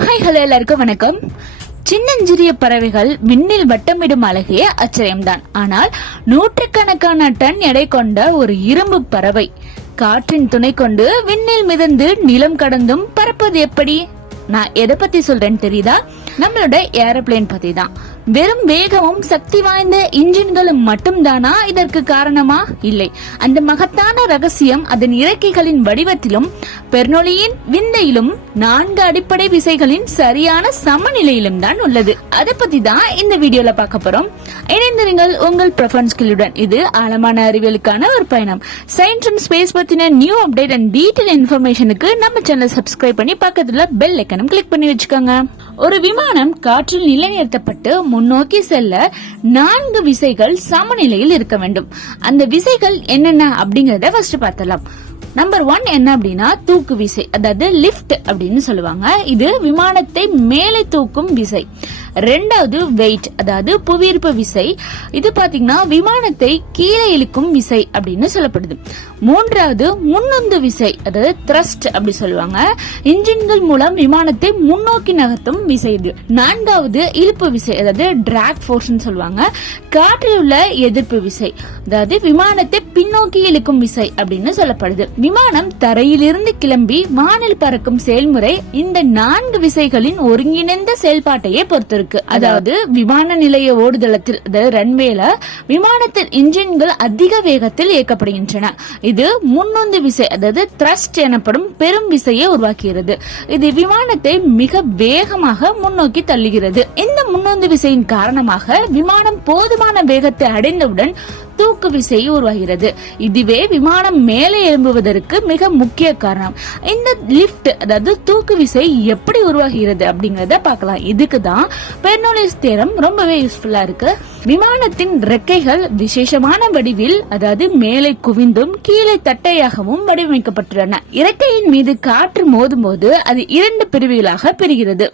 Hi hello எல்லாருக்கும் வணக்கம். சின்னஞ்சிறிய பறவைகள் விண்ணில் வட்டமிடும் அழகே ஆச்சரியம்தான். ஆனால் நூற்றுக்கணக்கான டன் எடை கொண்ட ஒரு இரும்பு பறவை காற்றின் துணை கொண்டு விண்ணில் மிதந்து நிலம் கடந்தும் பறப்பது எப்படி? நான் எதை பத்தி சொல்றேன்னு தெரியுதா? நம்மளோட ஏரோப்ளேன் பத்தி தான். வெறும் வேகமும் சக்தி வாய்ந்த இன்ஜின்களும் மட்டும் தானா இதற்கு காரணமா? இல்லை. அந்த மகத்தான ரகசியம் அதன் இறக்கைகளின் வடிவத்திலும் பெர்னோலியின் விந்தையிலும் 4 அடிப்படை விசைகளின் சரியான சமநிலையிலும் தான் உள்ளது. அதை பத்தி தான் இந்த வீடியோல பார்க்க போறோம். இணைந்திருங்கள் உங்கள் ப்ரொஃபன்ஸ்களுடன். இது ஆழமான அறிவியலுக்கான ஒரு பயணம். சயின்ஸ் அண்ட் ஸ்பேஸ் பத்தின நியூ அப்டேட் அண்ட் டீடைல் இன்ஃபர்மேஷனுக்கு நம்ம சேனலை சப்ஸ்கிரைப் பண்ணி பக்கத்துல பெல் ஐக்கனும் கிளிக் பண்ணி வச்சுக்கோங்க. ஒரு விமானம் காற்றில் நிலைநிறுத்தப்பட்டு முன்னோக்கி செல்ல 4 விசைகள் சமநிலையில் இருக்க வேண்டும். அந்த விசைகள் என்னென்ன அப்படிங்கறத ஃபர்ஸ்ட் பார்த்தலாம். நம்பர் 1 என்ன அப்படின்னா தூக்கு விசை, அதாவது லிப்ட் அப்படின்னு சொல்லுவாங்க. இது விமானத்தை மேலே தூக்கும் விசை. 2வது வெயிட், அதாவது புவியீர்ப்பு விசை. இது பாத்தீங்கன்னா விமானத்தை கீழே இழுக்கும் விசை அப்படின்னு சொல்லப்படுது. 3வது முன்னுந்து விசை, அதாவது த்ரஸ்ட் அப்படி சொல்லுவாங்க. இன்ஜின்கள் மூலம் விமானத்தை முன்னோக்கி நகர்த்தும் விசை இது. 4வது இழுப்பு விசை, அதாவது டிராக் ஃபோர்ஸ் சொல்லுவாங்க. காற்றில் உள்ள எதிர்ப்பு விசை, அதாவது விமானத்தை பின்னோக்கி இழுக்கும் விசை அப்படின்னு சொல்லப்படுது. விமானம் தரையிலிருந்து கிளம்பி வானில் பறக்கும் செயல்முறை இந்த 4 விசைகளின் ஒருங்கிணைந்த செயல்பாட்டையே பொறுத்திருக்கு. அதாவது விமான நிலைய ஓடுதளத்தில், அதாவது ரன்வேல விமானத்தின் இன்ஜின்கள் அதிக வேகத்தில் இயக்கப்படுகின்றன. இது முன்னுந்து விசை, அதாவது த்ரஸ்ட் எனப்படும் பெரும் விசையை உருவாக்குகிறது. இது விமானத்தை மிக வேகமாக முன்னோக்கி தள்ளுகிறது. இந்த முன்னுந்து விசையின் காரணமாக விமானம் போதுமான வேகத்தை அடைந்தவுடன் தூக்கு விசை உருவாகிறது. இதுவே விமானம் மேலே எழும்புவதற்கு மிக முக்கிய காரணம். இந்த லிப்ட், அதாவது தூக்கு விசை எப்படி உருவாகிறது அப்படிங்கறத பார்க்கலாம். இதுக்குதான் பெர்னோலிஸ் தியரம் ரொம்பவே யூஸ்ஃபுல்லா இருக்கு. விமானத்தின் ரெக்கைகள் விசேஷமான வடிவில், அதாவது மேலே குவிந்தும் கீழே தட்டையாகவும் வடிவமைக்கப்பட்டுள்ளன. இறக்கையின் மீது காற்று மோதும் போது அது 2 பிரிவுகளாக பிரிகிறது.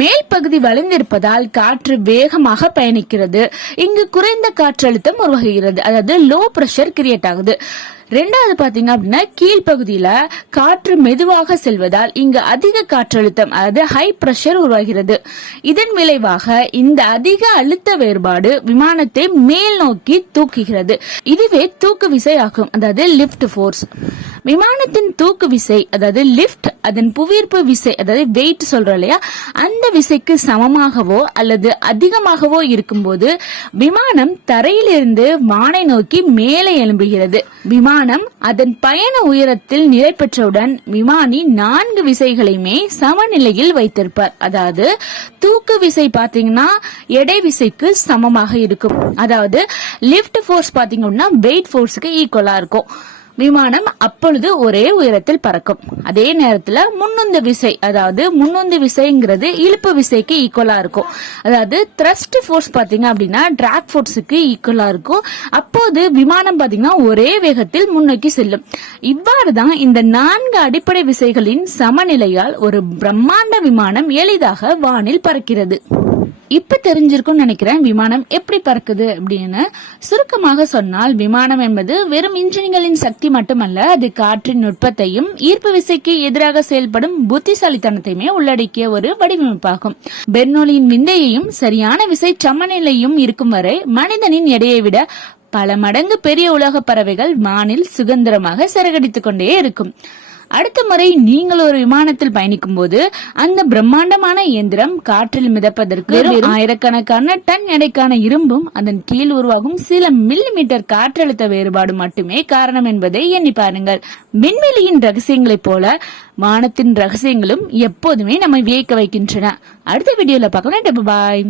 மேல் பகுதி வளைந்திருப்பதால் காற்று வேகமாக பயணிக்கிறது. இங்கு குறைந்த காற்றழுத்தம் உருவாகிறது, அதாவது லோ பிரஷர் கிரியேட் ஆகுது. 2வது பாத்தீங்க அப்படின்னா கீழ்பகுதியில காற்று மெதுவாக செல்வதால் இங்கு அதிக காற்றழுத்தம், அதாவது ஹை பிரஷர் உருவாகிறது. இதன் விளைவாக இந்த அதிக அழுத்த வேறுபாடு விமானத்தை மேல் நோக்கி தூக்குகிறது. இதுவே தூக்கு விசை ஆகும், அதாவது லிப்ட் ஃபோர்ஸ். விமானத்தின் தூக்கு விசை, அதாவது லிப்ட், அதன் புவியீர்ப்பு விசை, அதாவது வெயிட் சொல்றோம் இல்லையா, அந்த விசைக்கு சமமாகவோ அல்லது அதிகமாகவோ இருக்கும்போது விமானம் தரையிலிருந்து வானை நோக்கி மேலே எழும்புகிறது. விமானம் அதன் பயண உயரத்தில் நிலை பெற்றவுடன் விமானி 4 விசைகளையுமே சமநிலையில் வைத்திருப்பார். அதாவது தூக்கு விசை பாத்தீங்கன்னா எடை விசைக்கு சமமாக இருக்கும். அதாவது லிப்ட் ஃபோர்ஸ் பாத்தீங்கன்னா வெயிட் ஃபோர்ஸுக்கு ஈக்குவலா இருக்கும். விமானம் அப்பொழுது ஒரே உயரத்தில் பறக்கும். அதே நேரத்துல முன்னுந்து விசை, அதாவது முன்னுந்து விசைங்கிறது இழுப்பு விசைக்கு ஈக்குவலா இருக்கும். அதாவது த்ரஸ்ட் ஃபோர்ஸ் பாத்தீங்க அப்படின்னா டிராக் ஃபோர்ஸுக்கு ஈக்குவலா இருக்கும். அப்போது விமானம் பாத்தீங்கன்னா ஒரே வேகத்தில் முன்னோக்கி செல்லும். இவ்வாறுதான் இந்த 4 அடிப்படை விசைகளின் சமநிலையால் ஒரு பிரம்மாண்ட விமானம் எளிதாக வானில் பறக்கிறது. இப்ப தெரிஞ்சிருக்கும் நினைக்கிறேன் விமானம் எப்படி பறக்குது அப்படின்னு. சுருக்கமாக சொன்னால் விமானம் என்பது வெறும் இன்ஜின்களின் சக்தி மட்டுமல்ல, அது காற்றின் நுட்பத்தையும் ஈர்ப்பு விசைக்கு எதிராக செயல்படும் புத்திசாலித்தனத்தையுமே உள்ளடக்கிய ஒரு வடிவமைப்பாகும். பெர்னோலியின் விந்தையையும் சரியான விசை சமநிலையும் இருக்கும் வரை மனிதனின் எடையை விட பல மடங்கு பெரிய உலக பறவைகள் வானில் சுதந்திரமாக சிறகடித்துக் கொண்டே இருக்கும். அடுத்த முறை நீங்கள் ஒரு விமானத்தில் பயணிக்கும் போது அந்த பிரம்மாண்டமான இயந்திரம் காற்றில் மிதப்பதற்கு ஆயிரக்கணக்கான டன் எடைக்கான இரும்பும் அதன் கீழ் உருவாகும் சில மில்லிமீட்டர் காற்றழுத்த வேறுபாடு மட்டுமே காரணம் என்பதை எண்ணி பாருங்கள். விண்வெளியின் ரகசியங்களைப் போல வானத்தின் ரகசியங்களும் எப்போதுமே நம்மை வியக்க வைக்கின்றன. அடுத்த வீடியோல பார்க்கலாம். பாய்.